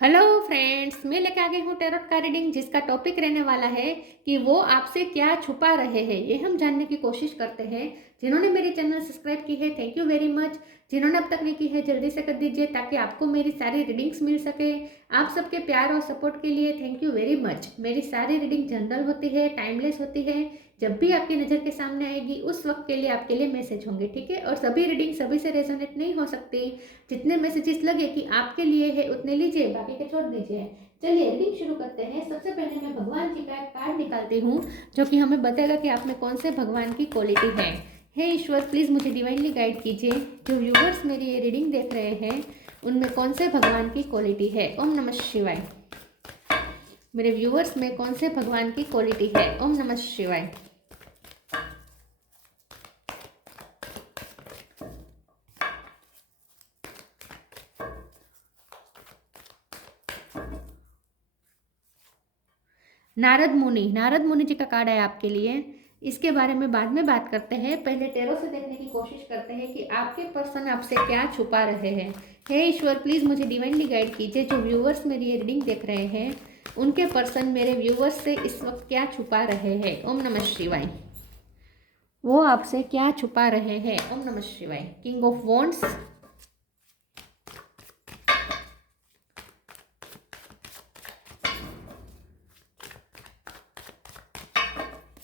Hello friends, मैं लेके आ गई हूँ टैरोट का रीडिंग जिसका टॉपिक रहने वाला है कि वो आपसे क्या छुपा रहे हैं। ये हम जानने की कोशिश करते हैं। जिन्होंने मेरी चैनल सब्सक्राइब की है, थैंक यू वेरी मच। जिन्होंने अब तक नहीं की है, जल्दी से कर दीजिए ताकि आपको मेरी सारी रीडिंग्स मिल सके। आप सबके प्यार और सपोर्ट के लिए थैंक यू वेरी मच। मेरी सारी रीडिंग जनरल होती है, टाइमलेस होती है। जब भी आपकी नज़र के सामने आएगी उस वक्त के लिए आपके लिए मैसेज होंगे, ठीक है। और सभी रीडिंग सभी से रेजोनेट नहीं हो सकती। जितने मैसेजेस लगे कि आपके लिए है उतने लीजिए, बाकी के छोड़ दीजिए। चलिए रीडिंग शुरू करते हैं। सबसे पहले मैं भगवान जी का एक कार्ड निकालती हूँ जो कि हमें बताएगा कि आप में कौन से भगवान की क्वालिटी है। हे ईश्वर, प्लीज़ मुझे डिवाइनली गाइड कीजिए। जो व्यूवर्स मेरी ये रीडिंग देख रहे हैं उनमें कौन से भगवान की क्वालिटी है। ओम नमः शिवाय। मेरे व्यूवर्स में कौन से भगवान की क्वालिटी है। ओम नमः शिवाय। नारद मुनि जी का कार्ड है आपके लिए। इसके बारे में बाद में बात करते हैं। पहले टेरो से देखने की कोशिश करते हैं कि आपके पर्सन आपसे क्या छुपा रहे हैं। हे ईश्वर, प्लीज़ मुझे डिवाइनली गाइड कीजिए। जो व्यूवर्स मेरी ये रीडिंग देख रहे हैं उनके पर्सन मेरे व्यूवर्स से इस वक्त क्या छुपा रहे हैं। ओम नमः शिवाय। वो आपसे क्या छुपा रहे हैं। ओम नमः शिवाय। किंग ऑफ वॉन्ड्स,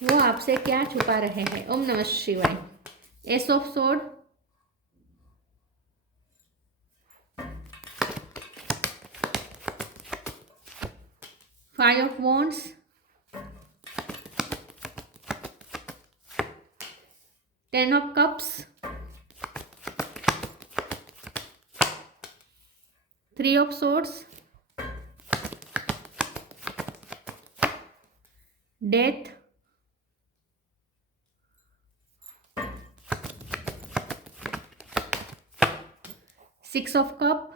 वो आपसे क्या छुपा रहे हैं। ओम नमः शिवाय। S of sword, five of wands, ten of cups, three of swords, death, six of cup.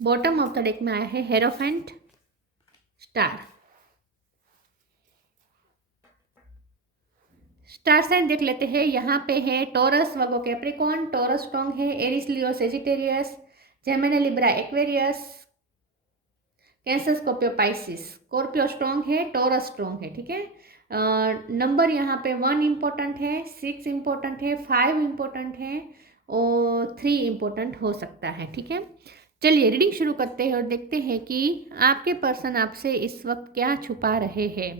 Bottom of the deck में आया है हेरोफेंट, स्टार। स्टार साइन देख लेते हैं। यहाँ पे है Taurus, Virgo, Capricorn. Taurus strong है, Aries, Leo, Sagittarius, Gemini, Libra, Aquarius, Cancer, Scorpio, Pisces. Scorpio strong है, टॉरस स्ट्रॉन्ग है, ठीक है। नंबर यहाँ पे 1 इम्पोर्टेंट है, 6 इम्पोर्टेंट है, 5 इम्पोर्टेंट है और 3 इम्पोर्टेंट हो सकता है, ठीक है। चलिए रीडिंग शुरू करते हैं और देखते हैं कि आपके पर्सन आपसे इस वक्त क्या छुपा रहे हैं।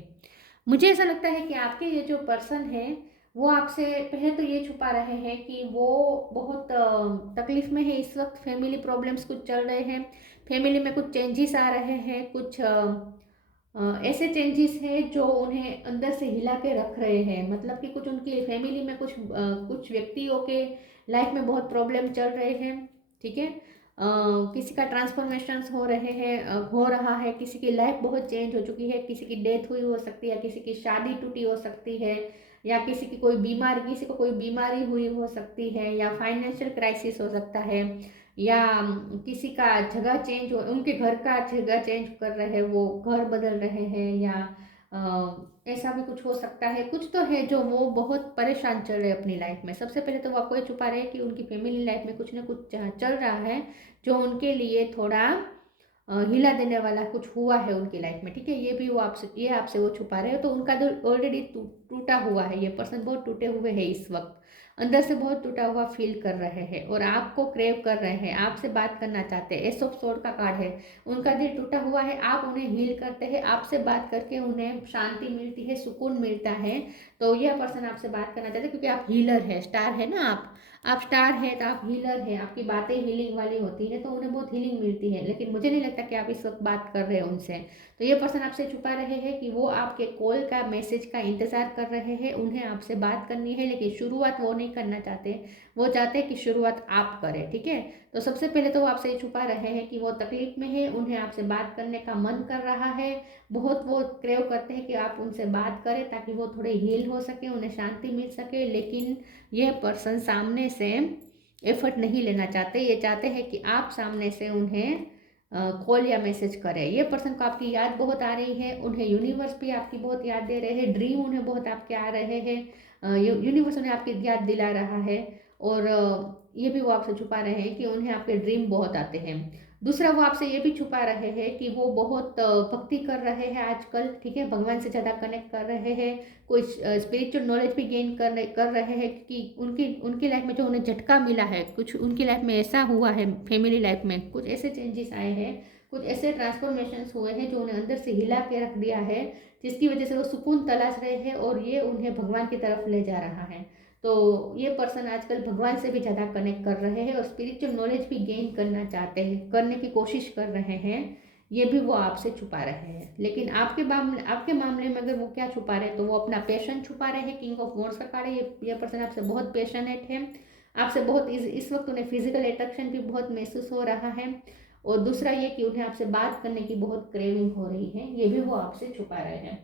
मुझे ऐसा लगता है कि आपके ये जो पर्सन है वो आपसे पहले तो ये छुपा रहे हैं कि वो बहुत तकलीफ में है इस वक्त। फैमिली प्रॉब्लम्स कुछ चल रहे हैं, फैमिली में कुछ चेंजेस आ रहे हैं, कुछ ऐसे चेंजेस हैं जो उन्हें अंदर से हिला के रख रहे हैं। मतलब कि कुछ उनकी फैमिली में कुछ व्यक्तियों के लाइफ में बहुत प्रॉब्लम चल रहे हैं, ठीक है। किसी का ट्रांसफॉर्मेशन हो रहा है, किसी की लाइफ बहुत चेंज हो चुकी है, किसी की डेथ हुई हो सकती है, किसी की शादी टूटी हो सकती है, या किसी की कोई बीमारी, किसी को कोई बीमारी हुई हो सकती है, या फाइनेंशियल क्राइसिस हो सकता है, या किसी का जगह चेंज हो, उनके घर का जगह चेंज कर रहे हैं, वो घर बदल रहे हैं, या ऐसा भी कुछ हो सकता है। कुछ तो है जो वो बहुत परेशान चल रहे हैं अपनी लाइफ में। सबसे पहले तो वो आपको ये छुपा रहे हैं कि उनकी फैमिली लाइफ में कुछ ना कुछ चल रहा है जो उनके लिए थोड़ा हिला देने वाला कुछ हुआ है उनकी लाइफ में, ठीक है। ये आपसे वो छुपा रहे हो। तो उनका दिल ऑलरेडी टूटा हुआ है, ये पर्सन बहुत टूटे हुए हैं इस वक्त, अंदर से बहुत टूटा हुआ फील कर रहे हैं और आपको क्रेव कर रहे हैं, आपसे बात करना चाहते हैं। एस ऑफ सोर्ड का कार्ड है, उनका दिल टूटा हुआ है, आप उन्हें हील करते हैं, आपसे बात करके उन्हें शांति मिलती है, सुकून मिलता है। तो यह पर्सन आपसे बात करना चाहते हैं क्योंकि आप हीलर है, स्टार है ना। आप स्टार है तो आप हीलर है, आपकी बातें हीलिंग वाली होती है तो उन्हें बहुत हीलिंग मिलती है। लेकिन मुझे नहीं लगता कि आप इस वक्त बात कर रहे हैं उनसे। तो ये पर्सन आपसे छुपा रहे हैं कि वो आपके कॉल का, मैसेज का इंतजार कर रहे हैं, उन्हें आपसे बात करनी है, लेकिन शुरुआत वो नहीं करना चाहते। वो चाहते हैं कि शुरुआत आप करें, ठीक है। तो सबसे पहले तो वो आपसे छुपा रहे हैं कि वो तकलीफ में है, उन्हें आपसे बात करने का मन कर रहा है बहुत। वो क्रेव करते हैं कि आप उनसे बात करें ताकि वो थोड़े हील हो सके, उन्हें शांति मिल सके। लेकिन यह पर्सन सामने से एफर्ट नहीं लेना चाहते। ये चाहते हैं कि आप सामने से उन्हें कॉल या मैसेज करें। ये पर्सन को आपकी याद बहुत आ रही है, उन्हें यूनिवर्स भी आपकी बहुत याद दे रहे हैं, ड्रीम उन्हें बहुत आपके आ रहे हैं, यूनिवर्स उन्हें आपकी याद दिला रहा है। और ये भी वो आपसे छुपा रहे हैं कि उन्हें आपके ड्रीम बहुत आते हैं। दूसरा वो आपसे ये भी छुपा रहे हैं कि वो बहुत भक्ति कर रहे हैं आजकल, ठीक है, भगवान से ज़्यादा कनेक्ट कर रहे हैं, कोई स्पिरिचुअल नॉलेज भी गेन कर रहे हैं कि उनकी उनकी लाइफ में जो उन्हें झटका मिला है, कुछ उनकी लाइफ में ऐसा हुआ है, फैमिली लाइफ में कुछ ऐसे चेंजेस आए हैं, कुछ ऐसे ट्रांसफॉर्मेशंस हुए हैं जो उन्हें अंदर से हिला के रख दिया है, जिसकी वजह से वो सुकून तलाश रहे हैं और ये उन्हें भगवान की तरफ ले जा रहा है। तो ये पर्सन आजकल भगवान से भी ज़्यादा कनेक्ट कर रहे हैं और स्पिरिचुअल नॉलेज भी गेन करना चाहते हैं, करने की कोशिश कर रहे हैं। ये भी वो आपसे छुपा रहे हैं, लेकिन आपके मामले में अगर वो क्या छुपा रहे हैं तो वो अपना पैशन छुपा रहे हैं। किंग ऑफ वॉन्ड्स का कार्ड है, ये पर्सन आपसे बहुत पैशनेट है, आपसे बहुत इस वक्त उन्हें फिजिकल अट्रैक्शन भी बहुत महसूस हो रहा है। और दूसरा ये कि उन्हें आपसे बात करने की बहुत क्रेविंग हो रही है, ये भी वो आपसे छुपा रहे हैं।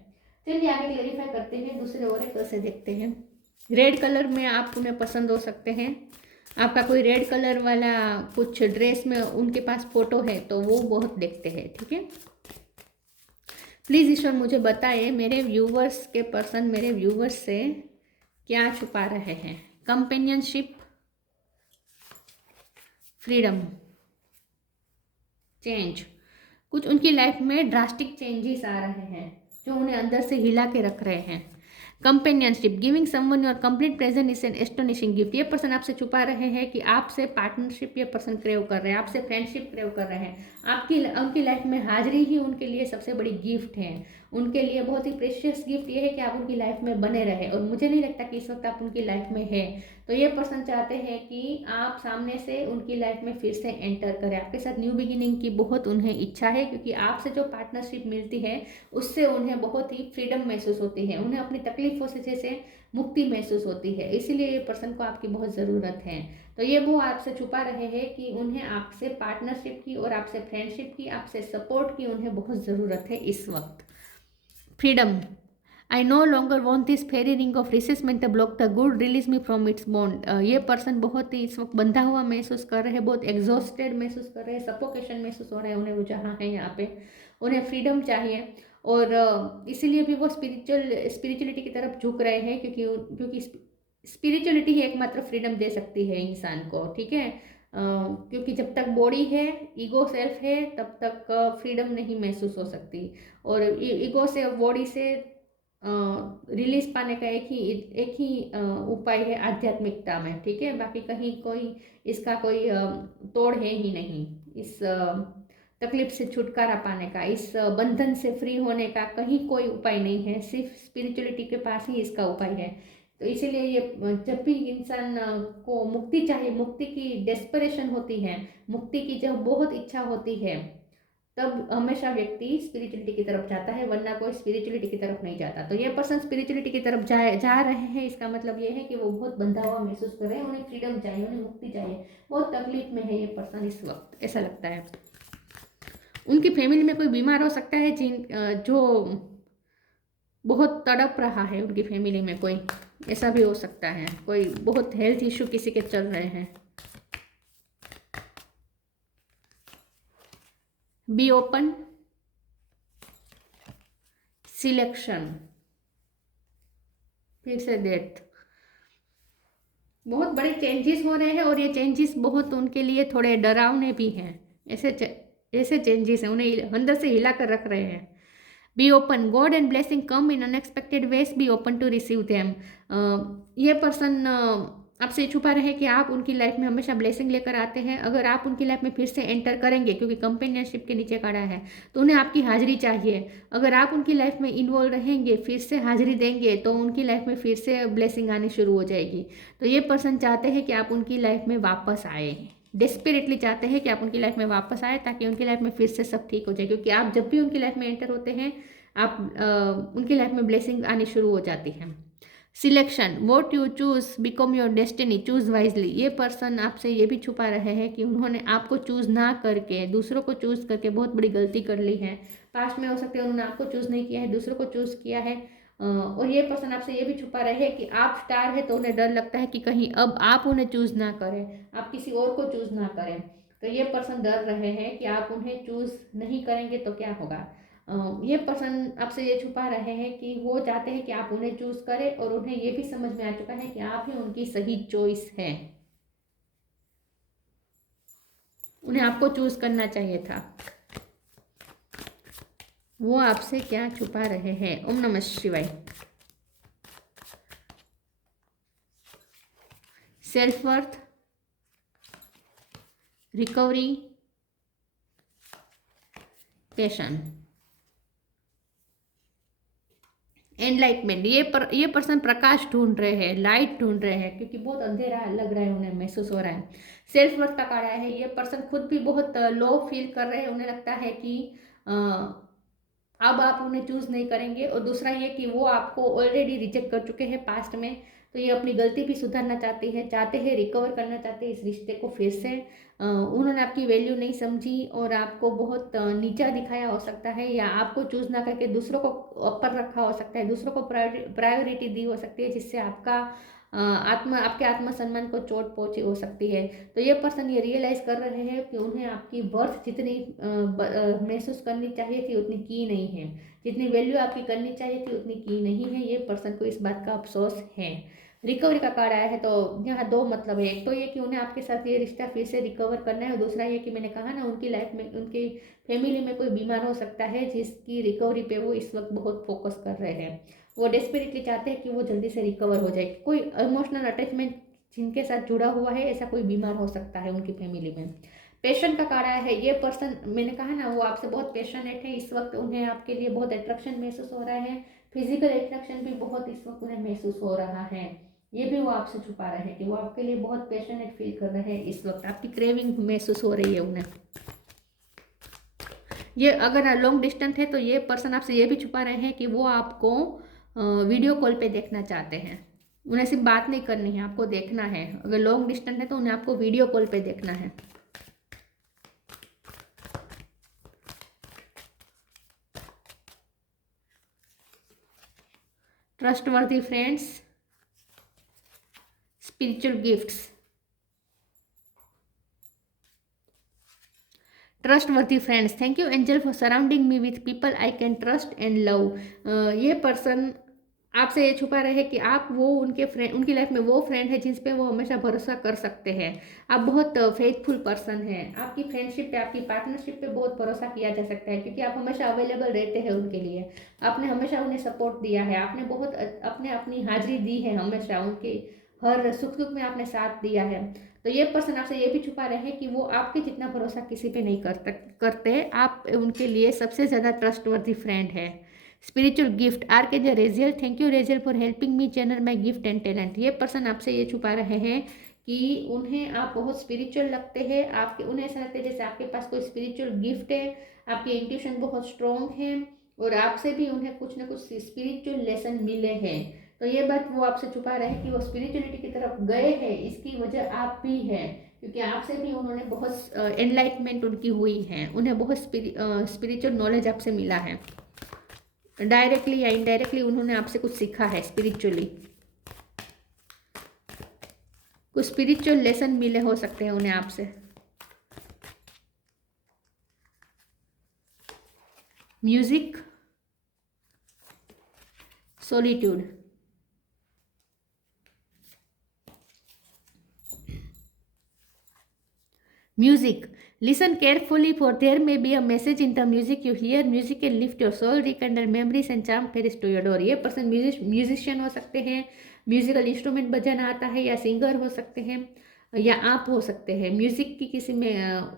चलिए आगे क्लेरिफाई करते हैं, दूसरे ओरेकल से देखते हैं। रेड कलर में आप उन्हें पसंद हो सकते हैं, आपका कोई रेड कलर वाला कुछ ड्रेस में उनके पास फोटो है तो वो बहुत देखते हैं, ठीक है। प्लीज़ ईश्वर मुझे बताएं मेरे व्यूवर्स के पर्सन मेरे व्यूवर्स से क्या छुपा रहे हैं। कंपेनियनशिप, फ्रीडम, चेंज, कुछ उनकी लाइफ में ड्रास्टिक चेंजेस आ रहे हैं जो उन्हें अंदर से हिला के रख रहे हैं। Companionship, giving someone your complete present is an astonishing gift. ये पर्सन आपसे छुपा रहे हैं कि आपसे पार्टनरशिप ये पर्सन क्रेव कर रहे हैं, आपसे फ्रेंडशिप क्रेव कर रहे हैं। उनकी लाइफ में हाजिरी ही उनके लिए सबसे बड़ी गिफ्ट है, उनके लिए बहुत ही प्रेशियस गिफ्ट ये है कि आप उनकी लाइफ में बने रहे। और मुझे नहीं लगता कि इस वक्त आप उनकी लाइफ में है। तो ये पर्सन चाहते हैं कि आप सामने से उनकी लाइफ में फिर से एंटर करें, आपके साथ न्यू बिगिनिंग की बहुत उन्हें इच्छा है, क्योंकि आपसे जो पार्टनरशिप मिलती है उससे उन्हें बहुत ही फ्रीडम महसूस होती है, उन्हें अपनी तकलीफों से मुक्ति महसूस होती है, इसीलिए ये पर्सन को आपकी बहुत ज़रूरत है। तो ये वो आपसे छुपा रहे हैं कि उन्हें आपसे पार्टनरशिप की और आपसे फ्रेंडशिप की, आपसे सपोर्ट की उन्हें बहुत ज़रूरत है इस वक्त। Freedom, I no longer want this fairy ring of resentment block the good, release me from its bond. ये पर्सन बहुत ही इस वक्त बंधा हुआ महसूस कर रहे हैं, बहुत एग्जॉस्टेड महसूस कर रहे हैं, सफोकेशन महसूस हो रहा है उन्हें, वो जहाँ है यहाँ पे उन्हें फ्रीडम चाहिए। और इसीलिए भी वो स्पिरिचुअलिटी की तरफ झुक रहे हैं, क्योंकि स्पिरिचुअलिटी ही एकमात्र फ्रीडम दे सकती है इंसान को, ठीक है। क्योंकि जब तक बॉडी है, ईगो सेल्फ है, तब तक फ्रीडम नहीं महसूस हो सकती। और ईगो से, बॉडी से रिलीज पाने का एक ही उपाय है आध्यात्मिकता में, ठीक है। बाकी कहीं कोई इसका कोई तोड़ है ही नहीं। इस तकलीफ से छुटकारा पाने का, इस बंधन से फ्री होने का कहीं कोई उपाय नहीं है, सिर्फ स्पिरिचुअलिटी के पास ही इसका उपाय है। तो इसीलिए ये जब भी इंसान को मुक्ति चाहिए, मुक्ति की डेस्परेशन होती है, मुक्ति की जब बहुत इच्छा होती है, तब हमेशा व्यक्ति स्पिरिचुअलिटी की तरफ जाता है, वरना कोई स्पिरिचुअलिटी की तरफ नहीं जाता। तो ये पर्सन स्पिरिचुअलिटी की तरफ जा रहे हैं, इसका मतलब ये है कि वो बहुत बंधा हुआ महसूस कर रहे हैं, उन्हें फ्रीडम चाहिए, उन्हें मुक्ति चाहिए, बहुत तकलीफ में है ये पर्सन इस वक्त, ऐसा लगता है। उनकी फैमिली में कोई बीमार हो सकता है, जो बहुत तड़प रहा है, उनकी फैमिली में कोई ऐसा भी हो सकता है, कोई बहुत हेल्थ इश्यू किसी के चल रहे हैं। बी ओपन, सिलेक्शन, फिर से डेथ, बहुत बड़े चेंजेस हो रहे हैं और ये चेंजेस बहुत उनके लिए थोड़े डरावने भी हैं। ऐसे चेंजेस हैं, उन्हें अंदर से हिला कर रख रहे हैं। Be open, God and blessing come in unexpected ways, be open to receive them. ये पर्सन आपसे छुपा रहे कि आप उनकी लाइफ में हमेशा ब्लेसिंग लेकर आते हैं। अगर आप उनकी लाइफ में फिर से एंटर करेंगे, क्योंकि कंपेनियनशिप के नीचे खड़ा है, तो उन्हें आपकी हाजिरी चाहिए। अगर आप उनकी लाइफ में इन्वॉल्व रहेंगे, फिर से हाजिरी देंगे, तो उनकी लाइफ में फिर से ब्लेसिंग आनी शुरू हो जाएगी। तो ये पर्सन चाहते हैं कि आप उनकी लाइफ में वापस आए, डेस्परेटली चाहते हैं कि आप उनकी लाइफ में वापस आए, ताकि उनकी लाइफ में फिर से सब ठीक हो जाए। क्योंकि आप जब भी उनकी लाइफ में एंटर होते हैं, आप उनकी लाइफ में ब्लेसिंग आनी शुरू हो जाती है। Selection, what you choose become your destiny, choose wisely. ये पर्सन आपसे ये भी छुपा रहे हैं कि उन्होंने आपको चूज ना करके दूसरों को चूज करके बहुत बड़ी गलती कर ली है। पास्ट में हो सकते हैं उन्होंने आपको चूज नहीं किया है, दूसरों को चूज किया है। और ये पर्सन आपसे ये भी छुपा रहे हैं कि आप स्टार है, तो उन्हें डर लगता है कि कहीं अब आप उन्हें चूज ना करें, आप किसी और को चूज ना करें। तो ये पर्सन डर रहे हैं कि आप उन्हें चूज नहीं करेंगे तो क्या होगा। ये पर्सन आपसे ये छुपा रहे हैं कि वो चाहते हैं कि आप उन्हें चूज करें, और उन्हें ये भी समझ में आ चुका है कि आप ही उनकी सही चॉइस है। उन्हें आपको चूज करना चाहिए था। वो आपसे क्या छुपा रहे हैं? ओम नमः शिवाय। Self worth, recovery, passion, enlightenment. ये पर्सन प्रकाश ढूंढ रहे हैं, लाइट ढूंढ रहे हैं, क्योंकि बहुत अंधेरा लग रहा है, उन्हें महसूस हो रहा है। सेल्फ वर्थ का कार्ड आया है। ये पर्सन खुद भी बहुत लो फील कर रहे हैं। उन्हें लगता है कि अब आप उन्हें चूज नहीं करेंगे। और दूसरा ये कि वो आपको ऑलरेडी रिजेक्ट कर चुके हैं पास्ट में, तो ये अपनी गलती भी सुधारना चाहते हैं, रिकवर करना चाहते हैं इस रिश्ते को फिर से। उन्होंने आपकी वैल्यू नहीं समझी और आपको बहुत नीचा दिखाया हो सकता है, या आपको चूज ना करके दूसरों को ऊपर रखा हो सकता है, दूसरों को प्रायोरिटी दी हो सकती है, जिससे आपका आपके आत्मसम्मान को चोट पहुंची हो सकती है। तो ये पर्सन ये रियलाइज कर रहे हैं कि उन्हें आपकी वर्थ जितनी महसूस करनी चाहिए थी उतनी की नहीं है, जितनी वैल्यू आपकी करनी चाहिए थी उतनी की नहीं है। ये पर्सन को इस बात का अफसोस है। रिकवरी का कार्ड आया है, तो यहाँ दो मतलब है। एक तो ये कि उन्हें आपके साथ ये रिश्ता फिर से रिकवर करना है, और दूसरा ये कि मैंने कहा ना, उनकी लाइफ में, उनकी फैमिली में कोई बीमार हो सकता है, जिसकी रिकवरी पे वो इस वक्त बहुत फोकस कर रहे हैं। वो डेस्परेटली चाहते हैं कि वो जल्दी से रिकवर हो जाए। कोई इमोशनल अटैचमेंट जिनके साथ जुड़ा हुआ है, ऐसा कोई बीमार हो सकता है उनकी फैमिली में। पैशन का कार्ड आया है। ये पर्सन, मैंने कहा ना, वो आपसे बहुत पैशनेट है इस वक्त। उन्हें आपके लिए बहुत अट्रैक्शन महसूस हो रहा है, फिजिकल अट्रैक्शन भी बहुत इस वक्त उन्हें महसूस हो रहा है। ये भी वो आपसे छुपा रहे हैं कि वो आपके लिए बहुत पैशनेट फील कर रहे हैं इस वक्त, आपकी क्रेविंग महसूस हो रही है उन्हें। ये अगर लॉन्ग डिस्टेंस है तो ये पर्सन आपसे ये भी छुपा रहे हैं कि वो आपको वीडियो कॉल पे देखना चाहते हैं। उन्हें सिर्फ बात नहीं करनी है, आपको देखना है। अगर लॉन्ग डिस्टेंस है तो उन्हें आपको वीडियो कॉल पे देखना है। Trustworthy friends, spiritual gifts, trustworthy friends, thank you angel for surrounding me with people I can trust and love. ये पर्सन आपसे ये छुपा रहे हैं कि आप वो उनकी लाइफ में वो फ्रेंड है जिस पे वो हमेशा भरोसा कर सकते हैं। आप बहुत फेथफुल पर्सन हैं। आपकी फ्रेंडशिप पे, आपकी पार्टनरशिप पे बहुत भरोसा किया जा सकता है, क्योंकि आप हमेशा अवेलेबल रहते हैं उनके लिए। आपने हमेशा उन्हें सपोर्ट दिया है, आपने बहुत अपनी हाजिरी दी है, हमेशा उनके हर सुख दुख में आपने साथ दिया है। तो ये पर्सन आपसे ये भी छुपा रहे हैं कि वो आपके जितना भरोसा किसी पे नहीं करते। आप उनके लिए सबसे ज़्यादा ट्रस्टवर्दी फ्रेंड है। Spiritual gift, archangel Raziel, thank you Raziel for helping me channel my gift and talent. ये पर्सन आपसे ये छुपा रहे हैं कि उन्हें आप बहुत स्पिरिचुअल लगते हैं। उन्हें ऐसा लगता है जैसे आपके पास कोई स्पिरिचुअल गिफ्ट है, आपकी इंट्यूशन बहुत स्ट्रॉन्ग है, और आपसे भी उन्हें कुछ ना कुछ स्पिरिचुअल लेसन मिले हैं। तो ये बात वो आपसे छुपा रहे हैं कि वो स्पिरिचुअलिटी की तरफ गए हैं, इसकी वजह आप भी हैं, क्योंकि आपसे भी उन्होंने बहुत एनलाइटमेंट उनकी हुई है, उन्हें बहुत स्पिरिचुअल नॉलेज आपसे मिला है। डायरेक्टली या इनडायरेक्टली उन्होंने आपसे कुछ सीखा है स्पिरिचुअली, कुछ स्पिरिचुअल लेसन मिले हो सकते हैं उन्हें आपसे। Music, solitude, music, listen carefully for there may be a message in the music you hear. Music can lift your soul, rekindle memories and charm Paris to your door. ये person musician हो सकते हैं, musical instrument बजाना आता है, या singer हो सकते हैं, या आप हो सकते हैं। म्यूजिक की किसी में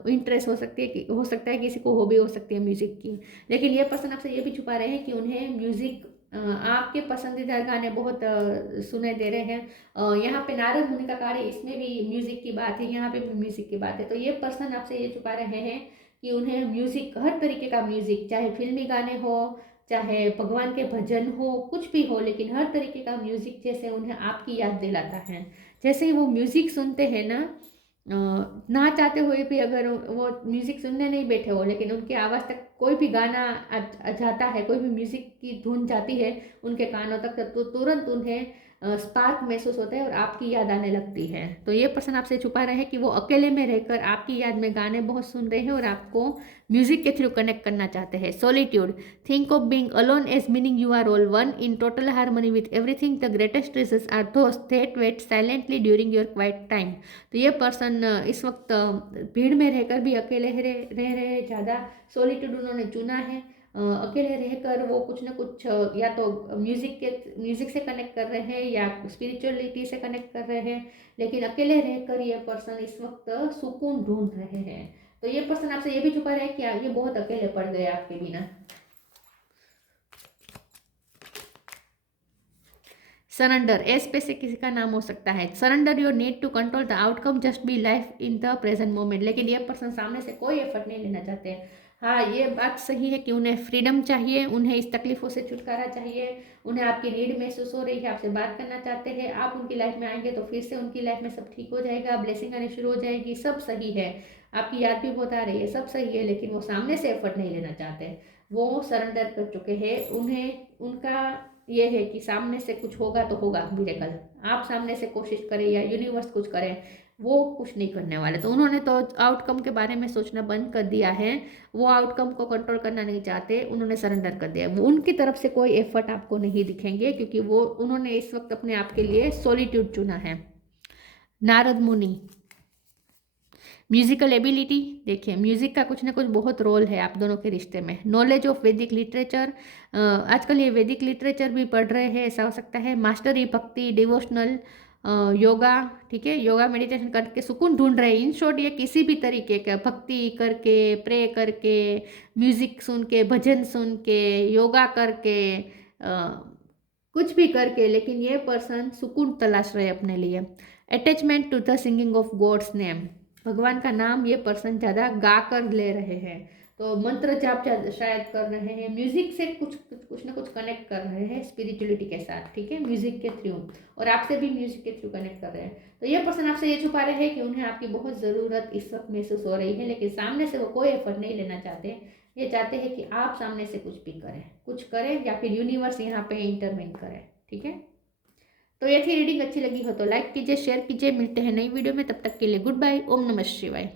इंटरेस्ट हो सकती है, हो सकता है किसी को हॉबी हो सकती है म्यूजिक की। लेकिन ये पर्सन आपसे ये भी छुपा रहे हैं कि उन्हें म्यूजिक, आपके पसंदीदा गाने बहुत सुने दे रहे हैं। यहाँ पे नारद मुनि का कार्ड है, इसमें भी म्यूजिक की बात है, यहाँ पे भी म्यूजिक की बात है। तो ये पर्सन आपसे ये छुपा रहे हैं कि उन्हें म्यूजिक, हर तरीके का म्यूजिक, चाहे फिल्मी गाने हो, चाहे भगवान के भजन हो, कुछ भी हो, लेकिन हर तरीके का म्यूजिक जैसे उन्हें आपकी याद दिलाता है। जैसे ही वो म्यूजिक सुनते हैं ना चाहते हुए भी, अगर वो म्यूजिक सुनने नहीं बैठे हो, लेकिन उनकी आवाज़ तक कोई भी गाना जाता है, कोई भी म्यूजिक की धुन जाती है उनके कानों तक, तो तुरंत उन्हें स्पार्क महसूस होता है और आपकी याद आने लगती है। तो ये पर्सन आपसे छुपा रहे हैं कि वो अकेले में रहकर आपकी याद में गाने बहुत सुन रहे हैं और आपको म्यूजिक के थ्रू कनेक्ट करना चाहते हैं। Solitude, think of being alone as meaning you are all one in total harmony with everything. The greatest treasures are those that wait silently during your quiet time. तो ये person इस वक्त भीड़ में रहकर भी अकेले रह रहे हैं, ज़्यादा सॉलिट्यूड उन्होंने चुना है। अकेले रहकर वो कुछ ना कुछ या तो म्यूजिक से कनेक्ट कर रहे हैं या स्पिरिचुअलिटी से कनेक्ट कर रहे हैं, लेकिन अकेले रहकर ये पर्सन इस वक्त सुकून ढूंढ रहे हैं। तो ये पर्सन आपसे ये भी छुपा रहे हैं कि ये बहुत अकेले पड़ गए आपके बिना। सरेंडर, एस पे से किसी का नाम हो सकता है। Surrender your need to control the outcome, just be life in the present moment. लेकिन ये पर्सन सामने से कोई एफर्ट नहीं लेना चाहते हैं। हाँ, ये बात सही है कि उन्हें फ्रीडम चाहिए, उन्हें इस तकलीफों से छुटकारा चाहिए, उन्हें आपकी नीड महसूस हो रही है, आपसे बात करना चाहते हैं। आप उनकी लाइफ में आएंगे तो फिर से उनकी लाइफ में सब ठीक हो जाएगा, ब्लेसिंग आने शुरू हो जाएगी, सब सही है, आपकी याद भी बहुत आ रही है, सब सही है। लेकिन वो सामने से एफर्ट नहीं लेना चाहते, वो सरेंडर कर चुके हैं। उन्हें उनका ये है कि सामने से कुछ होगा तो होगा मिरेकल, आप सामने से कोशिश करें या यूनिवर्स कुछ करें, वो कुछ नहीं करने वाले। तो उन्होंने तो आउटकम के बारे में सोचना बंद कर दिया है, वो आउटकम को कंट्रोल करना नहीं चाहते, उन्होंने सरेंडर कर दिया। वो उनकी तरफ से कोई एफर्ट आपको नहीं दिखेंगे क्योंकि वो उन्होंने इस वक्त अपने आप के लिए सॉलिट्यूड चुना है। नारद मुनि, म्यूजिकल एबिलिटी, देखिए म्यूजिक का कुछ ना कुछ बहुत रोल है आप दोनों के रिश्ते में। नॉलेज ऑफ वैदिक लिटरेचर, आजकल ये वैदिक लिटरेचर भी पढ़ रहे हैं, ऐसा हो सकता है। मास्टरी, भक्ति, डिवोशनल, योगा, ठीक है, योगा मेडिटेशन करके सुकून ढूंढ रहे हैं। इन शॉर्ट ये किसी भी तरीके का भक्ति करके, प्रे करके, म्यूजिक सुन के, भजन सुन के, योगा करके, कुछ भी करके, लेकिन ये पर्सन सुकून तलाश रहे अपने लिए। Attachment to the singing of God's name, भगवान का नाम ये पर्सन ज़्यादा गा कर ले रहे हैं, तो मंत्र जाप शायद कर रहे हैं, म्यूजिक से कुछ ना कुछ कनेक्ट कर रहे हैं स्पिरिचुअलिटी के साथ, ठीक है, म्यूजिक के थ्रू, और आपसे भी म्यूजिक के थ्रू कनेक्ट कर रहे हैं। तो ये पर्सन आपसे ये छुपा रहे हैं कि उन्हें आपकी बहुत ज़रूरत इस वक्त महसूस हो रही है, लेकिन सामने से वो कोई एफर्ट नहीं लेना चाहते। ये चाहते हैं कि आप सामने से कुछ करें या फिर यूनिवर्स यहाँ पे इंटरवेन करे, ठीक है। तो ये थी रीडिंग, अच्छी लगी हो तो लाइक कीजिए, शेयर कीजिए। मिलते हैं नई वीडियो में, तब तक के लिए गुड बाय। ओम नमः शिवाय।